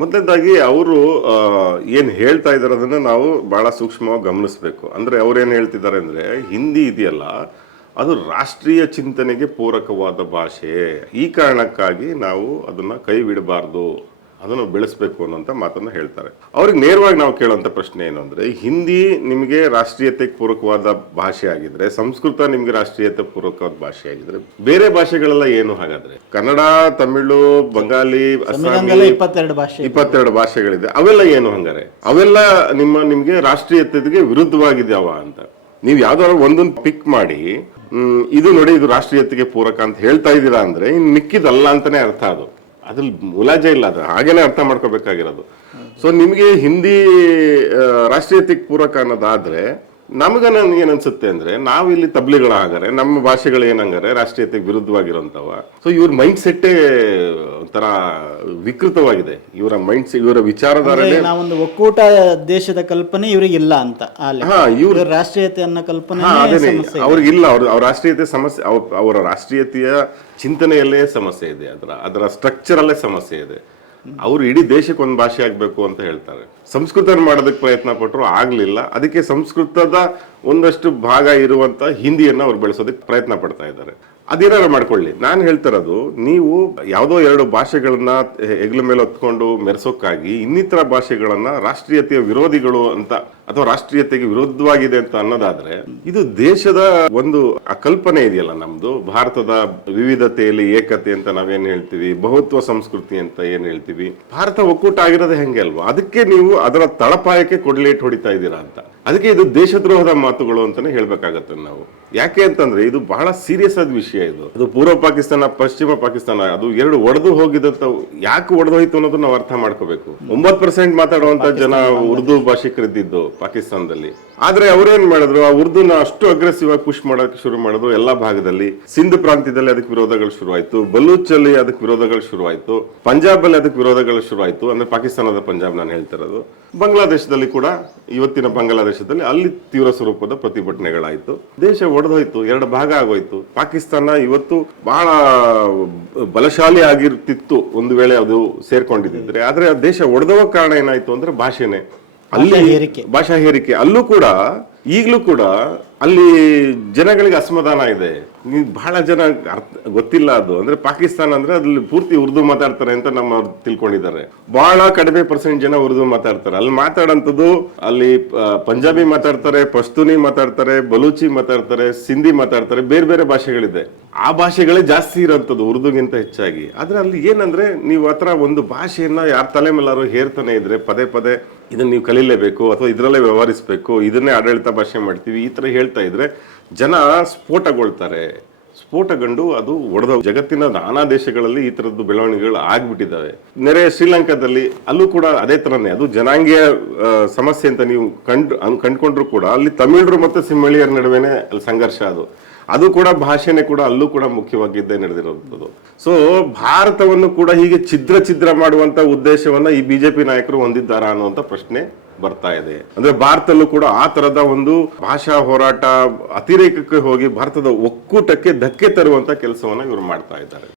ಮೊದಲನೇದಾಗಿ ಅವರು ಏನ್ ಹೇಳ್ತಾ ಇದಾರೆ ಅದನ್ನ ನಾವು ಬಹಳ ಸೂಕ್ಷ್ಮವಾಗಿ ಗಮನಿಸಬೇಕು. ಅಂದ್ರೆ ಅವ್ರು ಏನ್ ಹೇಳ್ತಿದ್ದಾರೆ ಅಂದ್ರೆ ಹಿಂದಿ ಇದೆಯಲ್ಲ ಅದು ರಾಷ್ಟ್ರೀಯ ಚಿಂತನೆಗೆ ಪೂರಕವಾದ ಭಾಷೆ, ಈ ಕಾರಣಕ್ಕಾಗಿ ನಾವು ಅದನ್ನ ಕೈ ಬಿಡಬಾರ್ದು, ಅದನ್ನು ಬೆಳೆಸಬೇಕು ಅನ್ನೋಂಥ ಮಾತನ್ನ ಹೇಳ್ತಾರೆ. ಅವ್ರಿಗೆ ನೇರವಾಗಿ ನಾವು ಕೇಳುವಂತ ಪ್ರಶ್ನೆ ಏನು ಅಂದ್ರೆ, ಹಿಂದಿ ನಿಮಗೆ ರಾಷ್ಟ್ರೀಯತೆಗೆ ಪೂರಕವಾದ ಭಾಷೆ ಆಗಿದ್ರೆ, ಸಂಸ್ಕೃತ ನಿಮ್ಗೆ ರಾಷ್ಟ್ರೀಯತೆ ಪೂರಕವಾದ ಭಾಷೆ ಆಗಿದ್ರೆ, ಬೇರೆ ಭಾಷೆಗಳೆಲ್ಲ ಏನು ಹಾಗಾದ್ರೆ? ಕನ್ನಡ, ತಮಿಳು, ಬಂಗಾಲಿ, ಅಸ್ಸಾಮಿ, 22 ಭಾಷೆಗಳಿದೆ, ಅವೆಲ್ಲ ಏನು ಹಂಗಾರೆ? ಅವೆಲ್ಲ ನಿಮ್ಗೆ ರಾಷ್ಟ್ರೀಯತೆಗೆ ವಿರುದ್ಧವಾಗಿದ್ಯಾವ ಅಂತ ನೀವು ಯಾವ್ದಾದ್ರು ಒಂದೊಂದು ಪಿಕ್ ಮಾಡಿ ಇದು ನೋಡಿ ಇದು ರಾಷ್ಟ್ರೀಯತೆಗೆ ಪೂರಕ ಅಂತ ಹೇಳ್ತಾ ಇದ್ದೀರಾ ಅಂದ್ರೆ ಇನ್ ಮಿಕ್ಕಿದಲ್ಲ ಅಂತಾನೆ ಅರ್ಥ. ಅದು ಅದ್ರಲ್ಲಿ ಮುಲಾಜೆ ಇಲ್ಲ, ಅದು ಹಾಗೇನೆ ಅರ್ಥ ಮಾಡ್ಕೋಬೇಕಾಗಿರೋದು. ಸೊ ನಿಮ್ಗೆ ಹಿಂದಿ ರಾಷ್ಟ್ರೀಯತೆಗೆ ಪೂರಕ ಅನ್ನೋದಾದ್ರೆ ಏನ್ ಅನ್ಸುತ್ತೆ ಅಂದ್ರೆ, ನಾವು ಇಲ್ಲಿ ತಬ್ಲಿಗಳ ಹಾಗಾರೆ ನಮ್ಮ ಭಾಷೆಗಳು ಏನಂಗಾರೆ ರಾಷ್ಟ್ರೀಯತೆಗೆ ವಿರುದ್ಧವಾಗಿರೋಂಥವ. ಸೊ ಇವ್ರ ಮೈಂಡ್ ಸೆಟ್ಟೇ ಒಂಥರ ವಿಕೃತವಾಗಿದೆ. ಇವರ ವಿಚಾರಧಾರೆ ಒಂದು ಒಕ್ಕೂಟ ದೇಶದ ಕಲ್ಪನೆ ಇವ್ರಿಗೆ ಇಲ್ಲ ಅಂತ. ಇವ್ರ ರಾಷ್ಟ್ರೀಯತೆ ಅನ್ನೋ ಕಲ್ಪನೆ ಅವ್ರಿಗಿಲ್ಲ. ಅವ್ರ ರಾಷ್ಟ್ರೀಯತೆ ಸಮಸ್ಯೆ, ಅವರ ರಾಷ್ಟ್ರೀಯತೆಯ ಚಿಂತನೆಯಲ್ಲೇ ಸಮಸ್ಯೆ ಇದೆ, ಅದರ ಸ್ಟ್ರಕ್ಚರ್ ಅಲ್ಲೇ ಸಮಸ್ಯೆ ಇದೆ. ಅವರು ಇಡೀ ದೇಶಕ್ಕೆ ಒಂದು ಭಾಷೆ ಆಗ್ಬೇಕು ಅಂತ ಹೇಳ್ತಾರೆ. ಸಂಸ್ಕೃತ ಮಾಡೋದಕ್ಕೆ ಪ್ರಯತ್ನ ಪಟ್ಟರು, ಆಗ್ಲಿಲ್ಲ. ಅದಕ್ಕೆ ಸಂಸ್ಕೃತದ ಒಂದಷ್ಟು ಭಾಗ ಇರುವಂತ ಹಿಂದಿಯನ್ನ ಅವ್ರು ಬೆಳೆಸೋದಕ್ಕೆ ಪ್ರಯತ್ನ ಪಡ್ತಾ ಇದ್ದಾರೆ. ಅದೇನಾರು ಮಾಡ್ಕೊಳ್ಳಿ. ನಾನು ಹೇಳ್ತಿರೋದು, ನೀವು ಯಾವುದೋ 2 ಭಾಷೆಗಳನ್ನ ಹೆಗ್ಲ ಮೇಲೆ ಹೊತ್ಕೊಂಡು ಮೆರೆಸೋಕ್ಕಾಗಿ ಇನ್ನಿತರ ಭಾಷೆಗಳನ್ನ ರಾಷ್ಟ್ರೀಯತೆಯ ವಿರೋಧಿಗಳು ಅಂತ ಅಥವಾ ರಾಷ್ಟ್ರೀಯತೆಗೆ ವಿರುದ್ಧವಾಗಿದೆ ಅಂತ ಅನ್ನೋದಾದ್ರೆ, ಇದು ದೇಶದ ಒಂದು ಕಲ್ಪನೆ ಇದೆಯಲ್ಲ ನಮ್ದು, ಭಾರತದ ವಿವಿಧತೆಯಲ್ಲಿ ಏಕತೆ ಅಂತ ನಾವೇನ್ ಹೇಳ್ತೀವಿ, ಬಹುತ್ವ ಸಂಸ್ಕೃತಿ ಅಂತ ಏನ್ ಹೇಳ್ತೀವಿ, ಭಾರತ ಒಕ್ಕೂಟ ಆಗಿರೋದೇ ಹೆಂಗೆ ಅಲ್ವಾ? ಅದಕ್ಕೆ ನೀವು ಅದರ ತಳಪಾಯಕ್ಕೆ ಕೊಡ್ಲೇಟ್ ಹೊಡಿತಾ ಇದ್ದೀರಾ ಅಂತ. ಅದಕ್ಕೆ ಇದು ದೇಶದ್ರೋಹದ ಮಾತುಗಳು ಅಂತಾನೆ ಹೇಳ್ಬೇಕಾಗತ್ತೆ ನಾವು. ಯಾಕೆ ಅಂತಂದ್ರೆ ಇದು ಬಹಳ ಸೀರಿಯಸ್ ಆದ ವಿಷಯ. ಇದು ಪೂರ್ವ ಪಾಕಿಸ್ತಾನ, ಪಶ್ಚಿಮ ಪಾಕಿಸ್ತಾನ, ಅದು 2 ಒಡೆದು ಹೋಗಿದಂತ. ಯಾಕೆ ಒಡೆದೋಯ್ತು ಅನ್ನೋದು ನಾವು ಅರ್ಥ ಮಾಡ್ಕೋಬೇಕು. 9% ಮಾತಾಡುವಂತ ಜನ ಉರ್ದು ಭಾಷಿಕರಿದ್ದು ಪಾಕಿಸ್ತಾನದಲ್ಲಿ. ಆದ್ರೆ ಅವ್ರೇನ್ ಮಾಡಿದ್ರು, ಆ ಉರ್ದುನ ಅಷ್ಟು ಅಗ್ರೆಸಿವ್ ಆಗಿ ಪುಷ್ ಮಾಡೋಕೆ ಶುರು ಮಾಡಿದ್ರು ಎಲ್ಲಾ ಭಾಗದಲ್ಲಿ. ಸಿಂಧ್ ಪ್ರಾಂತ್ಯದಲ್ಲಿ ಅದಕ್ಕೆ ವಿರೋಧಗಳು ಶುರುವಾಯ್ತು, ಬಲೂಚ್ ಅಲ್ಲಿ ಅದಕ್ಕೆ ವಿರೋಧಗಳು ಶುರುವಾಯ್ತು, ಪಂಜಾಬ್ ಅಲ್ಲಿ ಅದಕ್ಕೆ ವಿರೋಧಗಳು ಶುರುವಾಯ್ತು. ಅಂದ್ರೆ ಪಾಕಿಸ್ತಾನದ ಪಂಜಾಬ್ ನಾನು ಹೇಳ್ತಿರೋದು. ಬಾಂಗ್ಲಾದೇಶದಲ್ಲಿ ಕೂಡ, ಇವತ್ತಿನ ಬಾಂಗ್ಲಾದೇಶದಲ್ಲಿ ಅಲ್ಲಿ ತೀವ್ರ ಸ್ವರೂಪದ ಪ್ರತಿಭಟನೆಗಳಾಯ್ತು. ದೇಶ ಒಡೆದೋಯ್ತು, 2 ಭಾಗ ಆಗೋಯ್ತು. ಪಾಕಿಸ್ತಾನ ಇವತ್ತು ಬಹಳ ಬಲಶಾಲಿ ಆಗಿರ್ತಿತ್ತು ಒಂದು ವೇಳೆ ಅದು ಸೇರ್ಕೊಂಡಿದ್ರೆ. ಆದ್ರೆ ಆ ದೇಶ ಒಡೆದವ ಕಾರಣ ಏನಾಯ್ತು ಅಂದ್ರೆ ಭಾಷೆನೆ. ಅಲ್ಲಿ ಭಾಷಾ ಹೇರಿಕೆ. ಅಲ್ಲೂ ಕೂಡ ಈಗಲೂ ಕೂಡ ಅಲ್ಲಿ ಜನಗಳಿಗೆ ಅಸಮಾಧಾನ ಇದೆ. ಬಹಳ ಜನ ಗೊತ್ತಿಲ್ಲ ಅದು. ಅಂದ್ರೆ ಪಾಕಿಸ್ತಾನ ಅಂದ್ರೆ ಅದ್ರಲ್ಲಿ ಪೂರ್ತಿ ಉರ್ದು ಮಾತಾಡ್ತಾರೆ ಅಂತ ನಮ್ಮ ತಿಳ್ಕೊಂಡಿದ್ದಾರೆ. ಬಹಳ ಕಡಿಮೆ % ಜನ ಉರ್ದು ಮಾತಾಡ್ತಾರೆ. ಅಲ್ಲಿ ಮಾತಾಡಂತದ್ದು, ಅಲ್ಲಿ ಪಂಜಾಬಿ ಮಾತಾಡ್ತಾರೆ, ಪಶ್ತೂನಿ ಮಾತಾಡ್ತಾರೆ, ಬಲೂಚಿ ಮಾತಾಡ್ತಾರೆ, ಸಿಂಧಿ ಮಾತಾಡ್ತಾರೆ, ಬೇರೆ ಬೇರೆ ಭಾಷೆಗಳಿದೆ. ಆ ಭಾಷೆಗಳೇ ಜಾಸ್ತಿ ಇರೋಂಥದ್ದು ಉರ್ದುಗಿಂತ ಹೆಚ್ಚಾಗಿ. ಆದ್ರೆ ಅಲ್ಲಿ ಏನಂದ್ರೆ, ನೀವು ಹತ್ರ ಒಂದು ಭಾಷೆಯನ್ನ ಯಾರ ತಲೆ ಮೇಲಾರು ಹೇರ್ತಾನೆ ಇದ್ರೆ ಪದೇ ಪದೇ ಇದನ್ನ ನೀವು ಕಲೀಲೇಬೇಕು ಅಥವಾ ಇದ್ರಲ್ಲೇ ವ್ಯವಹರಿಸಬೇಕು, ಇದನ್ನೇ ಆಡಳಿತ ಭಾಷೆ ಮಾಡ್ತೀವಿ, ಈ ತರ ಹೇಳ್ತಾ ಇದ್ರೆ ಜನ ಸ್ಫೋಟಗೊಳ್ತಾರೆ. ಸ್ಫೋಟಗೊಂಡು ಅದು ಒಡೆದ. ಜಗತ್ತಿನ ನಾನಾ ದೇಶಗಳಲ್ಲಿ ಈ ತರದ್ದು ಬೆಳವಣಿಗೆಗಳು ಆಗ್ಬಿಟ್ಟಿದ್ದಾವೆ. ನೆರೆ ಶ್ರೀಲಂಕಾದಲ್ಲಿ ಅಲ್ಲೂ ಕೂಡ ಅದೇ ತರನೇ. ಅದು ಜನಾಂಗೀಯ ಸಮಸ್ಯೆ ಅಂತ ನೀವು ಕಂಡ್ಕೊಂಡ್ರು ಕೂಡ ಅಲ್ಲಿ ತಮಿಳರು ಮತ್ತೆ ಸಿಂಹಳಿಯರ ನಡುವೆನೆ ಅಲ್ಲಿ ಸಂಘರ್ಷ. ಅದು ಕೂಡ ಭಾಷೆನೆ ಕೂಡ ಅಲ್ಲೂ ಕೂಡ ಮುಖ್ಯವಾಗಿದ್ದೇ ನಡೆದಿರುವಂಥದ್ದು. ಸೊ ಭಾರತವನ್ನು ಕೂಡ ಹೀಗೆ ಛಿದ್ರ ಮಾಡುವಂತ ಉದ್ದೇಶವನ್ನ ಈ ಬಿಜೆಪಿ ನಾಯಕರು ಹೊಂದಿದ್ದಾರಾ ಅನ್ನುವಂತ ಪ್ರಶ್ನೆ ಬರ್ತಾ ಇದೆ. ಅಂದ್ರೆ ಭಾರತಲ್ಲೂ ಕೂಡ ಆ ತರದ ಒಂದು ಭಾಷಾ ಹೋರಾಟ ಅತಿರೇಕಕ್ಕೆ ಹೋಗಿ ಭಾರತದ ಒಕ್ಕೂಟಕ್ಕೆ ಧಕ್ಕೆ ತರುವಂತ ಕೆಲಸವನ್ನ ಇವರು ಮಾಡ್ತಾ ಇದ್ದಾರೆ.